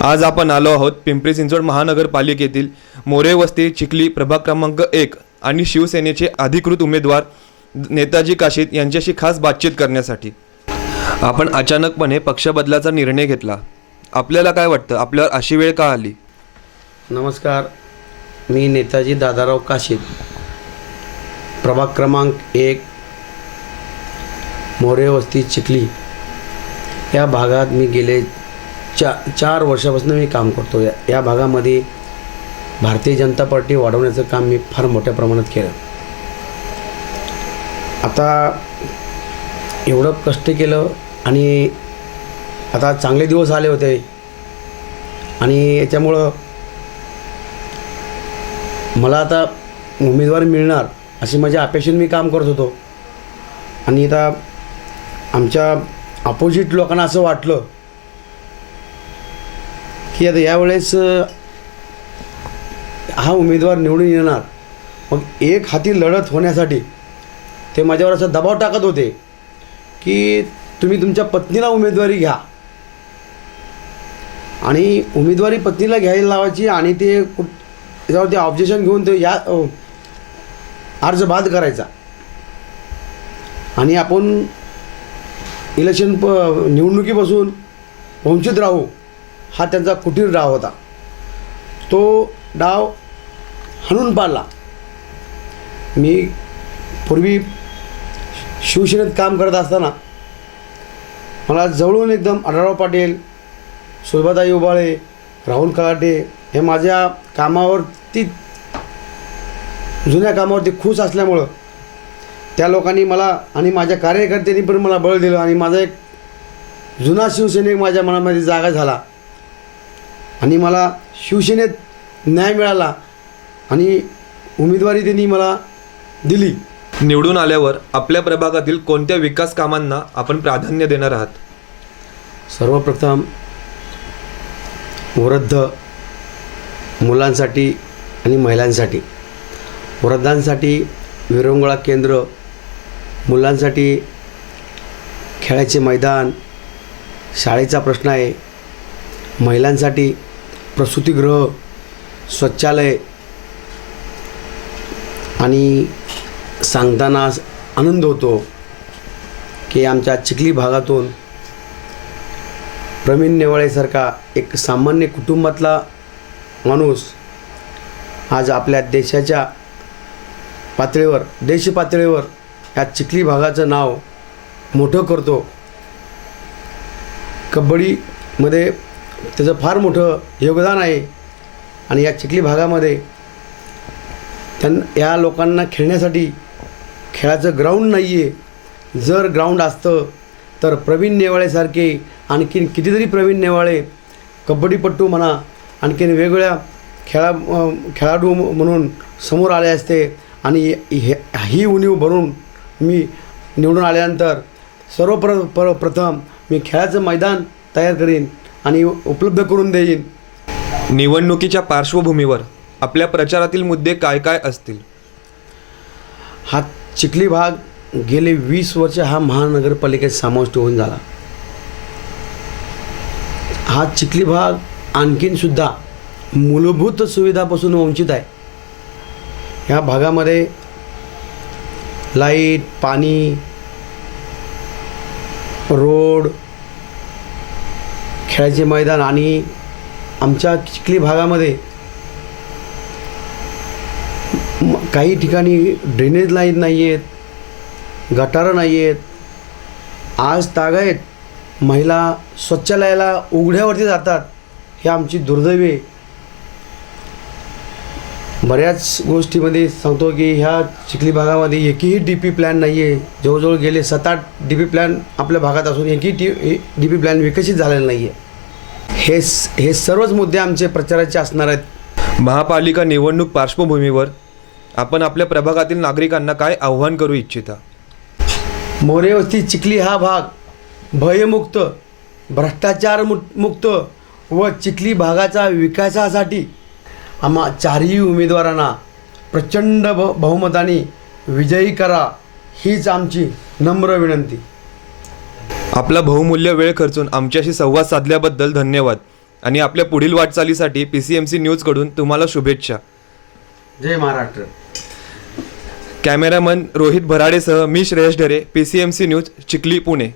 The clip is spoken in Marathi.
आज आपण आलो आहोत पिंपरी चिंचवड महानगरपालिकेतील मोरे वस्ती चिखली प्रभाग क्रमांक एक आणि शिवसेनेचे अधिकृत उमेदवार नेताजी काशीद यांच्याशी खास बातचीत करण्यासाठी. आपण अचानकपणे पक्षबदलाचा निर्णय घेतला. आपल्याला काय वाटतं? आपल्यावर अशी वेळ का आली? नमस्कार. मी नेताजी दादाराव काशीद. प्रभाग क्रमांक एक मोरे वस्ती चिखली. या भागात मी गेले चा चार वर्षापासून मी काम करतो. या या भागामध्ये भारतीय जनता पार्टी वाढवण्याचं काम मी फार मोठ्या प्रमाणात केलं. आता एवढं कष्ट केलं आणि आता चांगले दिवस आले होते. आणि याच्यामुळं मला आता उमेदवार मिळणार अशी माझ्या अपेक्षेने मी काम करत होतो. आणि आता आमच्या अपोजिट लोकांना असं वाटलं की आता यावेळेस हा उमेदवार निवडून येणार. मग एक हाती लढत होण्यासाठी ते माझ्यावर असा दबाव टाकत होते की तुम्ही तुमच्या पत्नीला उमेदवारी घ्या. आणि उमेदवारी पत्नीला घ्यायला लावायची आणि ते कुठ त्याच्यावरती ऑब्जेक्शन घेऊन ते या अर्ज बाद करायचा. आणि आपण इलेक्शन प निवडणुकीपासून वंचित राहू. हा त्यांचा कुटीर डाव होता. तो डाव हाणून पाडला. मी पूर्वी शिवसेनेत काम करत असताना मला जवळून एकदम आढळराव पाटील सुलभाताई उबाळे राहुल कलाटे हे माझ्या कामावरती जुन्या कामावरती खुश असल्यामुळं त्या लोकांनी मला आणि माझ्या कार्यकर्त्यांनी पण मला बळ दिलं आणि माझा एक जुना शिवसैनिक माझ्या मनामध्ये जागा झाला. आणि मला शिवसेनेत न्याय मिळाला आणि उमेदवारी त्यांनी मला दिली. निवडून आल्यावर आपल्या प्रभागातील कोणत्या विकास कामांना आपण प्राधान्य देणार आहात? सर्वप्रथम वृद्ध मुलांसाठी आणि महिलांसाठी. वृद्धांसाठी विरंगुळा केंद्र मुलांसाठी खेळाचे मैदान शाळेचा प्रश्न आहे महिलांसाठी प्रसूतीगृह स्वच्छालय आणि सांगताना आनंद होतो की आमच्या चिखली भागातून प्रवीण नेवाळेसारखा एक सामान्य कुटुंबातला माणूस आज आपल्या देशाच्या पातळीवर देश पातळीवर या चिखली भागाचं नाव मोठं करतो. कबड्डीमध्ये त्याचं फार मोठं योगदान आहे. आणि या चिखली भागामध्ये त्यां या लोकांना खेळण्यासाठी खेळाचं ग्राउंड नाही आहे जर ग्राउंड असतं तर प्रवीण नेवाळेसारखे आणखीन कितीतरी प्रवीण नेवाळे कबड्डीपट्टू म्हणा आणखीन वेगवेगळ्या खेळा खेळाडू म्हणून समोर आले असते. आणि हे ही उणीव भरून मी निवडून आल्यानंतर सर्वप्र प्र प्रथम मी खेळाचं मैदान तयार करीन. आणि उपलब्ध करून देईन. निवडणुकीच्या पार्श्वभूमीवर आपल्या प्रचारातील मुद्दे काय काय असतील? हा चिखली भाग गेले वीस वर्ष हा महानगरपालिकेत समाविष्ट होऊन झाला. हा चिखली भाग आणखीन सुद्धा मूलभूत सुविधापासून वंचित आहे. ह्या भागामध्ये लाइट पाणी रोड खेळायचे मैदान आणि आमच्या चिखली भागामध्ये काही ठिकाणी ड्रेनेज लाईन नाही आहेत गटारं नाही आहेत आज तागायत महिला स्वच्छालयाला उघड्यावरती जातात हे आमची दुर्दैवी बऱ्याच गोष्टीमध्ये सांगतो की ह्या चिखली भागामध्ये एकही डी पी प्लॅन नाही आहे जवळजवळ गेले सात आठ डी पी प्लॅन आपल्या भागात असून एकही टी डी पी प्लॅन विकसित झालेला नाही आहे हे हे सर्वच मुद्दे आमचे प्रचाराचे असणार आहेत. महापालिका निवडणूक पार्श्वभूमीवर आपण आपल्या प्रभागातील नागरिकांना काय आव्हान करू इच्छिता? मोरेवस्ती चिखली हा भाग भयमुक्त भ्रष्टाचार मु मुक्त व चिखली भागाचा विकासासाठी आम्हा चारही उमेदवारांना प्रचंड बहुमताने विजयी करा हीच आमची नम्र विनंती. आपला बहुमूल्य वेळ खर्चून आमच्याशी संवाद साधल्याबद्दल धन्यवाद. आणि आपल्या पुढील वाटचालीसाठी पी सी एम सी न्यूजकडून तुम्हाला शुभेच्छा. जय महाराष्ट्र. कॅमेरामन रोहित भराडेसह मी Shreyas Dhare P C M C news Chikhli Pune.